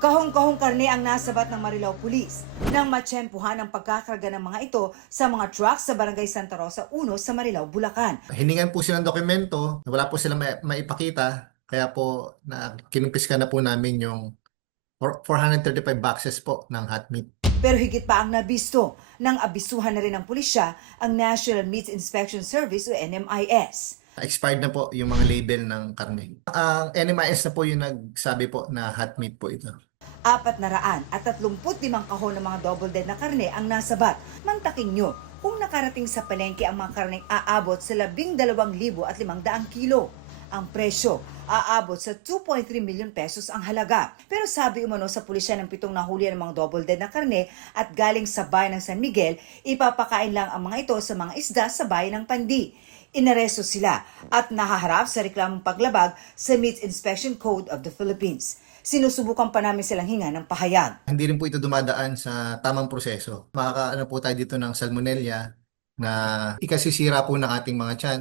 Kahong-kahong karne ang nasabat ng Marilao Police nang matsyempuhan ang pagkakarga ng mga ito sa mga trucks sa Barangay Santa Rosa 1 sa Marilao, Bulacan. Hiningan po silang dokumento, wala po silang maipakita, kaya po kinumpiska na po namin yung 435 boxes po ng hot meat. Pero higit pa ang nabisto nang abisuhan na rin ng pulisya ang National Meat Inspection Service o NMIS. Expired na po yung mga label ng karne. Ang NMIS na po yung nagsabi po na hot meat po ito. 435 kahon ng mga double dead na karne ang nasabat. Mantakin nyo kung nakarating sa palengke ang mga karneng aabot sa 12,500 kilo. Ang presyo aabot sa 2.3 million pesos ang halaga. Pero sabi umano sa pulisya ng 7 nahuli ng mga double dead na karne at galing sa bayan ng San Miguel, ipapakain lang ang mga ito sa mga isda sa bayan ng Pandi. Inaresto sila at nahaharap sa reklamong paglabag sa Meat Inspection Code of the Philippines. Sinusubukan pa namin silang hinga ng pahayag. Hindi rin po ito dumadaan sa tamang proseso. Makakaano po tayo dito ng salmonella na ikasisira po ng ating mga tiyan.